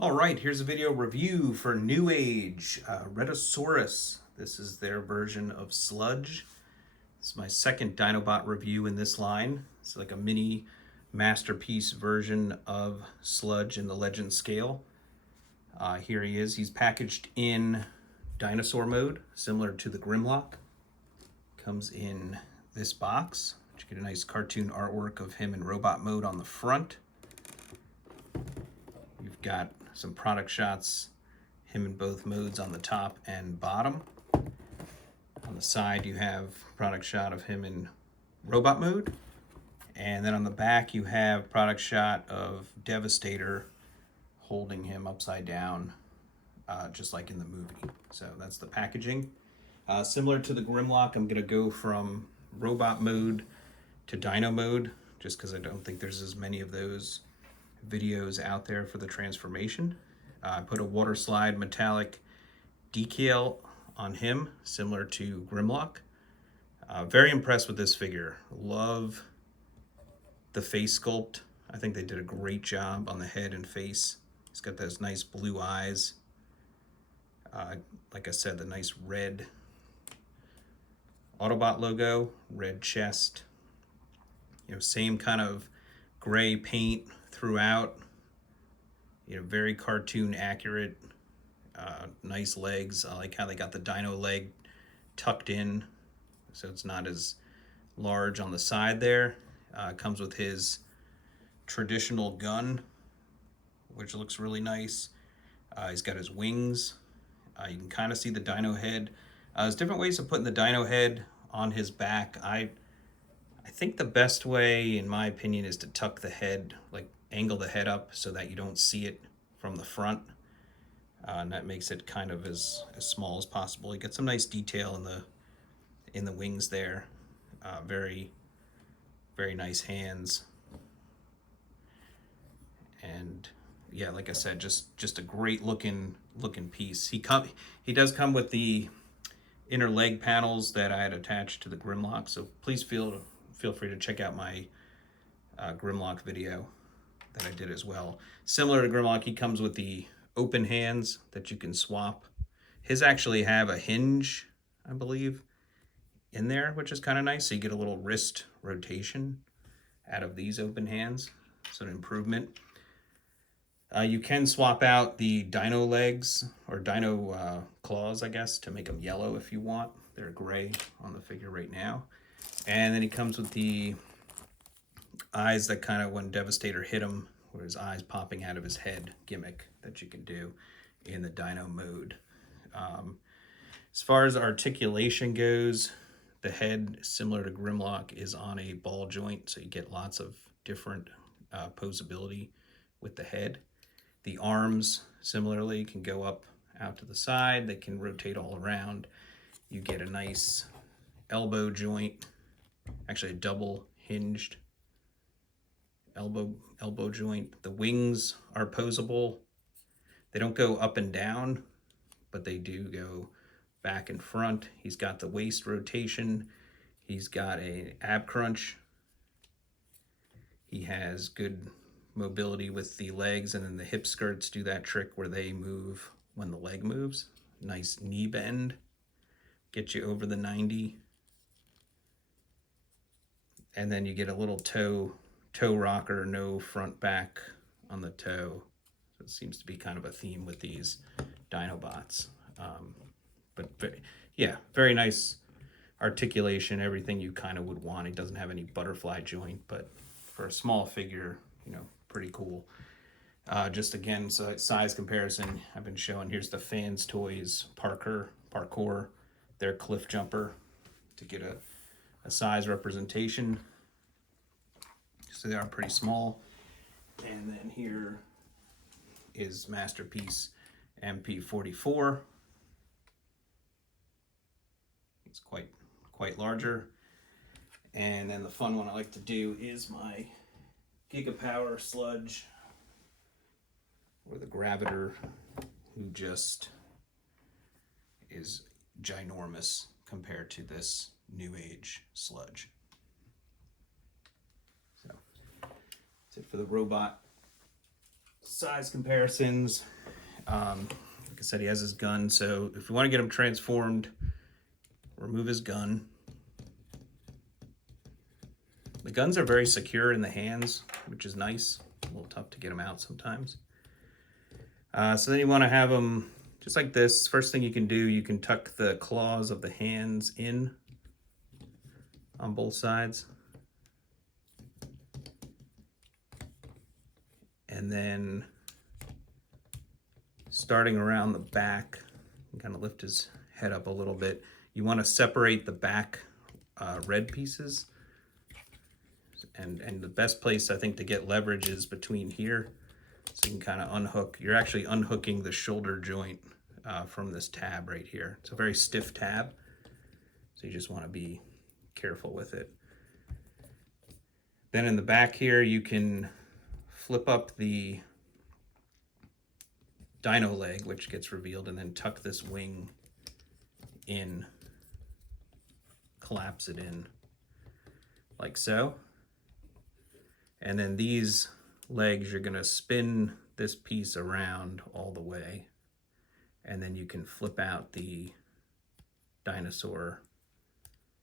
All right, here's a video review for Newage, Rhedosaurus. This is their version of Sludge. It's my second Dinobot review in this line. It's like a mini masterpiece version of Sludge in the Legend scale. Here he is. He's packaged in dinosaur mode, similar to the Grimlock. Comes in this box. You get a nice cartoon artwork of him in robot mode on the front. You've got some product shots, him in both modes on the top and bottom. On the side you have product shot of him in robot mode. And then on the back you have product shot of Devastator holding him upside down, just like in the movie. So that's the packaging. Similar to the Grimlock, I'm going to go from robot mode to dino mode, just because I don't think there's as many of those videos out there for the transformation. I put a water slide metallic decal on him, similar to Grimlock. Very impressed with this figure. Love the face sculpt. I think they did a great job on the head and face. He's got those nice blue eyes. Like I said, the nice red Autobot logo, red chest. Same kind of gray paint throughout. Very cartoon accurate. Nice legs. I like how they got the dino leg tucked in, so it's not as large on the side there. Comes with his traditional gun, which looks really nice. He's got his wings. You can kind of see the dino head. There's different ways of putting the dino head on his back. I think the best way, in my opinion, is to tuck the head, like angle the head up so that you don't see it from the front. And that makes it kind of as small as possible. You get some nice detail in the wings there. Very, very nice hands. And yeah, like I said, just a great looking piece. He does come with the inner leg panels that I had attached to the Grimlock, so please feel free to check out my Grimlock video that I did as well. Similar to Grimlock, he comes with the open hands that you can swap. His actually have a hinge, I believe, in there, which is kind of nice. So you get a little wrist rotation out of these open hands. So an improvement. You can swap out the dino legs or dino claws, I guess, to make them yellow if you want. They're gray on the figure right now. And then he comes with the eyes that kind of, when Devastator hit him, where his eyes popping out of his head gimmick that you can do in the dino mode. As far as articulation goes, the head, similar to Grimlock, is on a ball joint, so you get lots of different posability with the head. The arms, similarly, can go up out to the side. They can rotate all around. You get a nice elbow joint, actually a double hinged elbow joint. The wings are posable. They don't go up and down, but they do go back and front. He's got the waist rotation. He's got a ab crunch. He has good mobility with the legs, and then the hip skirts do that trick where they move when the leg moves. Nice knee bend. Get you over the 90. And then you get a little toe rocker, no front back on the toe. So it seems to be kind of a theme with these Dinobots. But yeah, very nice articulation, everything you kind of would want. He doesn't have any butterfly joint, but for a small figure, pretty cool. Just again, so size comparison, I've been showing, here's the Fans Toys Parkour, their cliff jumper, to get a size representation. So they are pretty small. And then here is Masterpiece MP44. It's quite larger. And then the fun one I like to do is my Gigapower Sludge, or the Gravitor, who just is ginormous compared to this Newage Sludge. So that's it for the robot size comparisons. Like I said, he has his gun, so if you want to get him transformed, remove his gun. The guns are very secure in the hands, which is nice. A little tough to get them out sometimes. So then you want to have them just like this. First thing you can do, you can tuck the claws of the hands in on both sides. And then starting around the back, you kind of lift his head up a little bit. You want to separate the back red pieces. And the best place, I think, to get leverage is between here. So you can kind of unhook. You're actually unhooking the shoulder joint from this tab right here. It's a very stiff tab, so you just want to be careful with it. Then in the back here, you can flip up the dino leg, which gets revealed, and then tuck this wing in, collapse it in like so. And then these legs, you're gonna spin this piece around all the way, and then you can flip out the dinosaur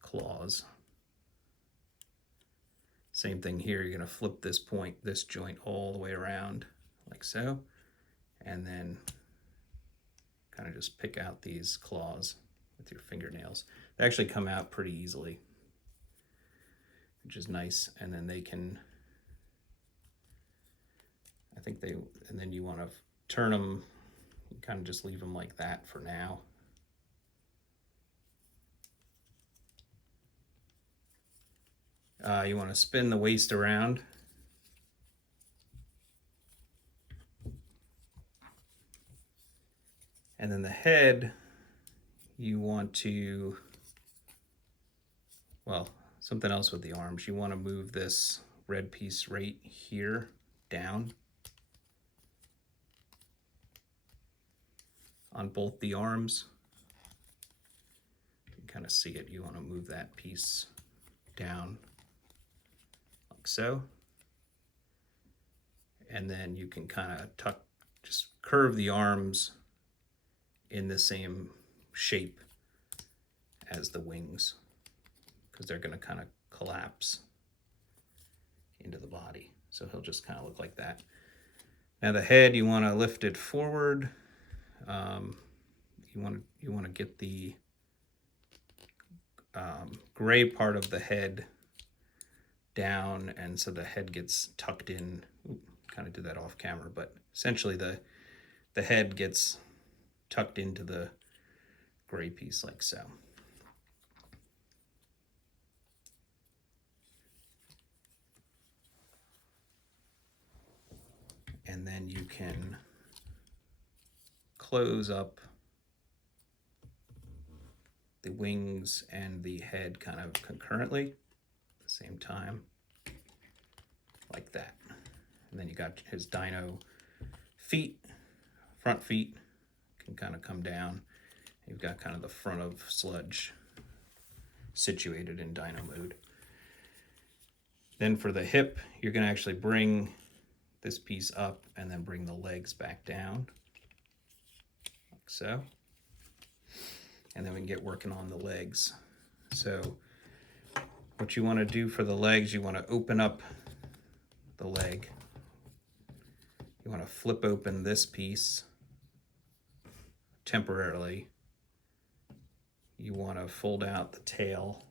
claws. Same thing here, you're gonna flip this joint all the way around like so, and then kind of just pick out these claws with your fingernails. They actually come out pretty easily, which is nice. And then they can, and then you want to turn them, you kind of just leave them like that for now. You want to spin the waist around. And then the head, you want to, well, something else with the arms. You want to move this red piece right here down on both the arms. You can kind of see it. You want to move that piece down like so. And then you can kind of just curve the arms in the same shape as the wings, because they're going to kind of collapse into the body. So he'll just kind of look like that. Now the head, you want to lift it forward. You want to get the gray part of the head down, and so the head gets tucked in. Kind of did that off camera, but essentially the head gets tucked into the gray piece like so. And then you can close up the wings and the head kind of concurrently at the same time, like that. And then you got his dino feet, front feet can kind of come down. You've got kind of the front of Sludge situated in dino mode. Then for the hip, you're going to actually bring this piece up and then bring the legs back down like so. And then we can get working on the legs. So what you want to do for the legs, you want to open up the leg. You want to flip open this piece temporarily. You want to fold out the tail.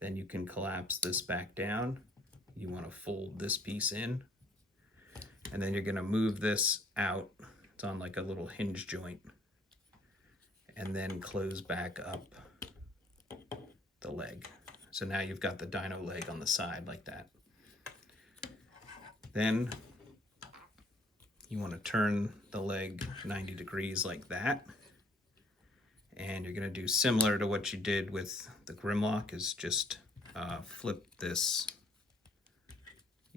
Then you can collapse this back down. You want to fold this piece in. And then you're going to move this out. It's on like a little hinge joint. And then close back up the leg. So now you've got the dino leg on the side like that. Then you want to turn the leg 90 degrees like that. And you're going to do similar to what you did with the Grimlock, is just flip this.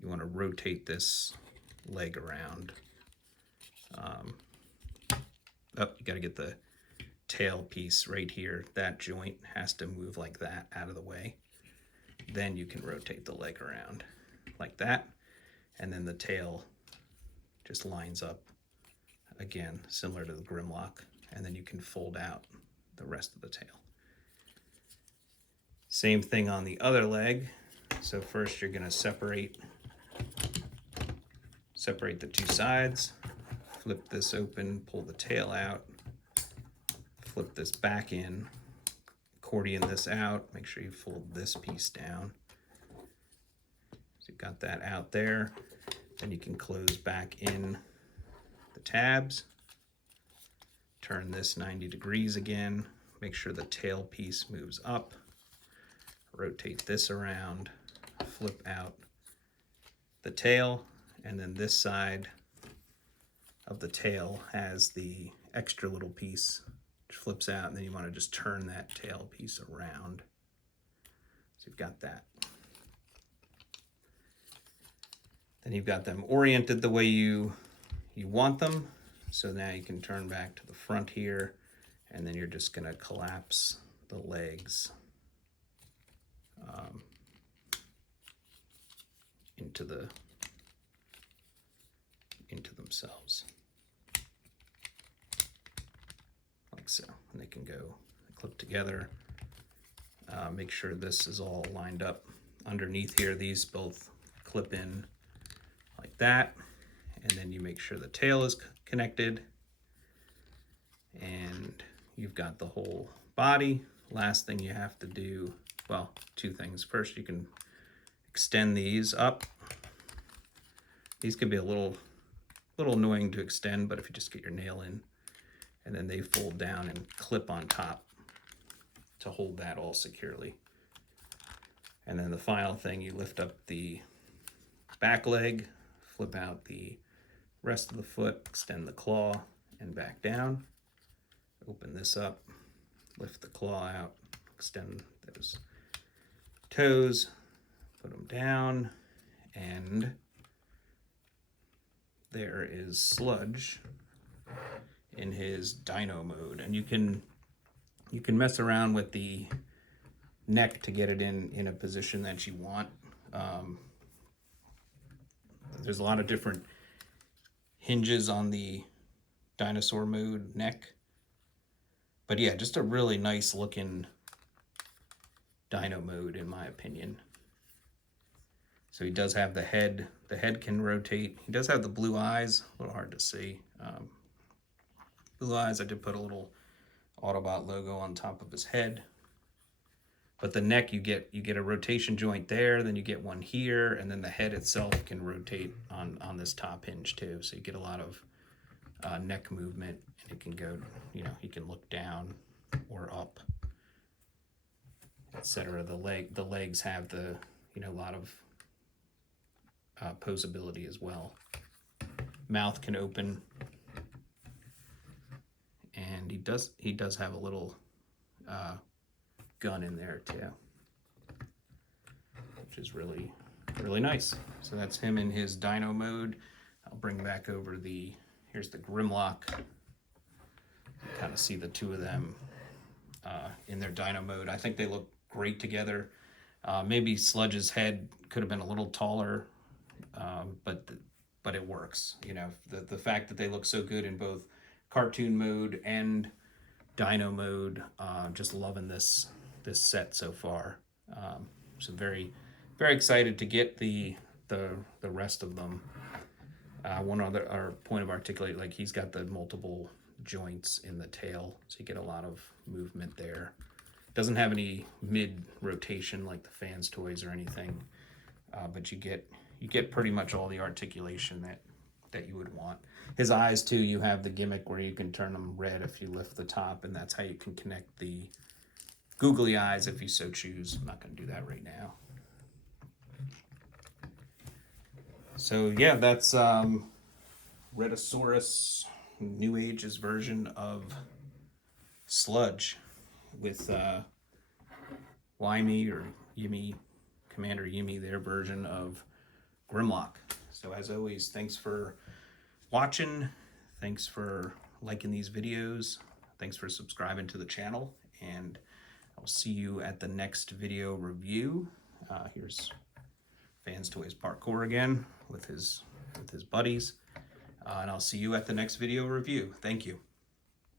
You want to rotate this leg around. You got to get the tail piece right here. That joint has to move like that out of the way. Then you can rotate the leg around like that. And then the tail just lines up, again, similar to the Grimlock, and then you can fold out the rest of the tail. Same thing on the other leg. So first you're gonna separate the two sides, flip this open, pull the tail out, flip this back in, accordion this out, make sure you fold this piece down. So you've got that out there. Then you can close back in the tabs, turn this 90 degrees again, make sure the tail piece moves up, rotate this around, flip out the tail, and then this side of the tail has the extra little piece which flips out, and then you want to just turn that tail piece around. So you've got that. Then you've got them oriented the way you want them. So now you can turn back to the front here, and then you're just going to collapse the legs into themselves, like so. And they can go clip together. Make sure this is all lined up underneath here. These both clip in like that, and then you make sure the tail is connected, and you've got the whole body. Last thing you have to do, well, two things. First, you can extend these up. These can be a little annoying to extend, but if you just get your nail in, and then they fold down and clip on top to hold that all securely. And then the final thing, you lift up the back leg, flip out the rest of the foot, extend the claw, and back down. Open this up, lift the claw out, extend those toes, put them down, and there is Sludge in his dino mode. And you can mess around with the neck to get it in a position that you want. There's a lot of different hinges on the dinosaur mode neck. But yeah, just a really nice looking dino mode in my opinion. So he does have the head. The head can rotate. He does have the blue eyes. A little hard to see. Blue eyes. I did put a little Autobot logo on top of his head. But the neck, you get a rotation joint there. Then you get one here, and then the head itself can rotate on this top hinge too. So you get a lot of neck movement, and it can go. You know, he can look down or up, etc. The legs have the a lot of posability as well. Mouth can open, and he does have a little gun in there too, which is really nice. So that's him in his dino mode. I'll bring back over here's the Grimlock. You kind of see the two of them in their dino mode. I think they look great together. Maybe Sludge's head could have been a little taller, but it works. You know, the fact that they look so good in both cartoon mode and dino mode, just loving this set so far. So very excited to get the rest of them. One other point of articulate, like he's got the multiple joints in the tail, so you get a lot of movement there. Doesn't have any mid rotation like the Fans toys or anything, but you get pretty much all the articulation that you would want. His eyes too, you have the gimmick where you can turn them red if you lift the top, and that's how you can connect the googly eyes if you so choose. I'm not going to do that right now. So yeah, that's Rhedosaurus, Newage's version of Sludge with Wymie or Yimmy, Commander Yimmy, their version of Grimlock. So as always, thanks for watching. Thanks for liking these videos. Thanks for subscribing to the channel, and I'll see you at the next video review. Here's Fans Toys Parkour again with his buddies, And I'll see you at the next video review. Thank you.